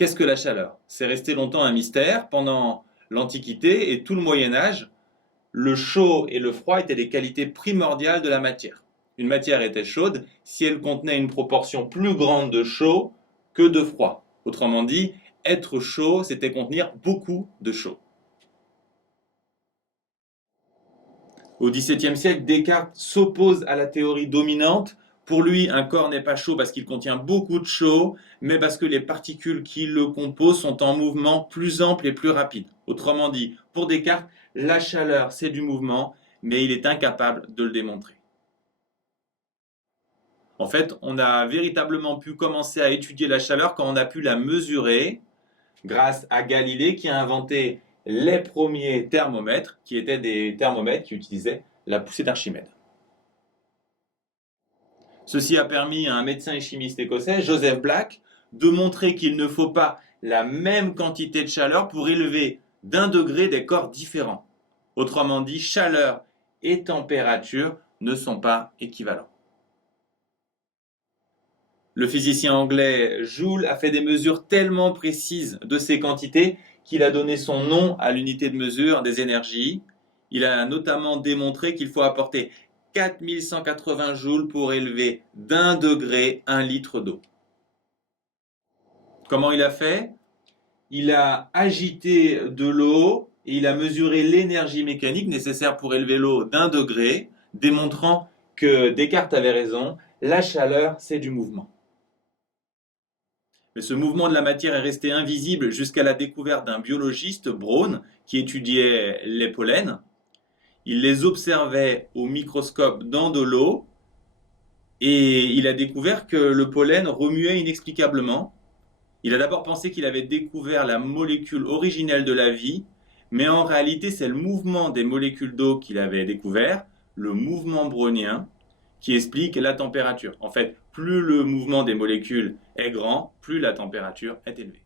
Qu'est-ce que la chaleur? C'est resté longtemps un mystère. Pendant l'Antiquité et tout le Moyen Âge, le chaud et le froid étaient les qualités primordiales de la matière. Une matière était chaude si elle contenait une proportion plus grande de chaud que de froid. Autrement dit, être chaud, c'était contenir beaucoup de chaud. Au XVIIe siècle, Descartes s'oppose à la théorie dominante. Pour lui, un corps n'est pas chaud parce qu'il contient beaucoup de chaud, mais parce que les particules qui le composent sont en mouvement plus ample et plus rapide. Autrement dit, pour Descartes, la chaleur, c'est du mouvement, mais il est incapable de le démontrer. En fait, on a véritablement pu commencer à étudier la chaleur quand on a pu la mesurer grâce à Galilée qui a inventé les premiers thermomètres, qui étaient des thermomètres qui utilisaient la poussée d'Archimède. Ceci a permis à un médecin et chimiste écossais, Joseph Black, de montrer qu'il ne faut pas la même quantité de chaleur pour élever d'1 degré des corps différents. Autrement dit, chaleur et température ne sont pas équivalents. Le physicien anglais Joule a fait des mesures tellement précises de ces quantités qu'il a donné son nom à l'unité de mesure des énergies. Il a notamment démontré qu'il faut apporter 4180 joules pour élever d'1 degré 1 litre d'eau. Comment il a fait? Il a agité de l'eau et il a mesuré l'énergie mécanique nécessaire pour élever l'eau d'1 degré, démontrant que Descartes avait raison, la chaleur c'est du mouvement. Mais ce mouvement de la matière est resté invisible jusqu'à la découverte d'un biologiste, Braun, qui étudiait les pollens. Il les observait au microscope dans de l'eau et il a découvert que le pollen remuait inexplicablement. Il a d'abord pensé qu'il avait découvert la molécule originelle de la vie, mais en réalité c'est le mouvement des molécules d'eau qu'il avait découvert, le mouvement brownien, qui explique la température. En fait, plus le mouvement des molécules est grand, plus la température est élevée.